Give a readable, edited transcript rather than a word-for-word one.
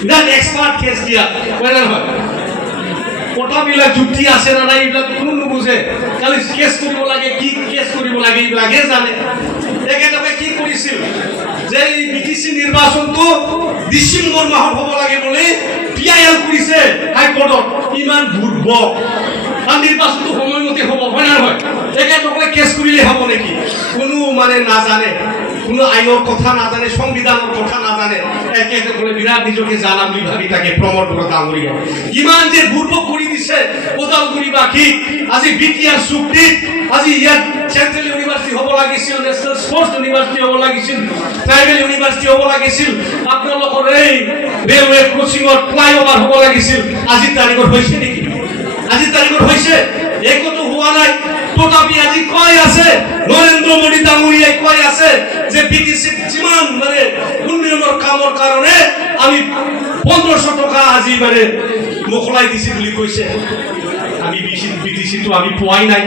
বিৰাট expert cash দিয়া হয় নে নহয় কথাবিলাক যুক্তি আছে না নাই এইবিলাক কোনো নুবুজে খালি কেছ কৰিব লাগে কি কেছ কৰিব লাগে এইবিলাকে জানে তেখেতলোকে কি কৰিছিল যে এই বিটিচি নিৰ্বাচনটো ডিচেম্বৰ মাহত হ'ব লাগে বুলি পিআইএল কৰিছে হাইকোৰ্টত ইমান ভুটব আৰু নিৰ্বাচনটো সময়মতে হ'ব হয় না নহয় তেখেতলোকে কেছ কৰিলে হ'ব নেকি কোনো মানে নাজানে কোনো আইনৰ কথা নাজানে সংবিধানৰ কথা নাজানে একেবাৰে বিৰাট নিজকে জানা বুলি ভাবি তাকে প্ৰমোদ বড়ো ডাঙৰীয়া ইমান যে ভুটব কৰি দিছে ওদালগুৰিবাসী আজি বিটিআৰ চুক্তিত আজি ইয়াত চেন্ট্ৰেল ইউনিভাৰ্চিটি হ'ব লাগিছিল নেশ্যনেল স্পৰ্টছ ইউনিভাৰ্চিটি হ'ব লাগিছিল ট্ৰাইবেল ইউনিভাৰ্চিটি হ'ব লাগিছিল আপোনালোকৰ এই ৰেলৱে ক্ৰচিঙত ফ্লাইঅভাৰ হ'ব লাগিছিল আজি তাৰিখত হৈছে নেকি আজি তাৰিখত হৈছে একোটো হোৱা নাই তথাপি আজি কৈ আছে নৰেন্দ্ৰ মোদী ডাঙৰীয়াই কৈ আছে যে বিটিচি যিমান মানে উন্নয়নৰ কামৰ কাৰণে আমি 1500 টকা আজি মানে মোকলাই দিছি বুলি কৈছে আমি বিটিচিটো আমি পোৱাই নাই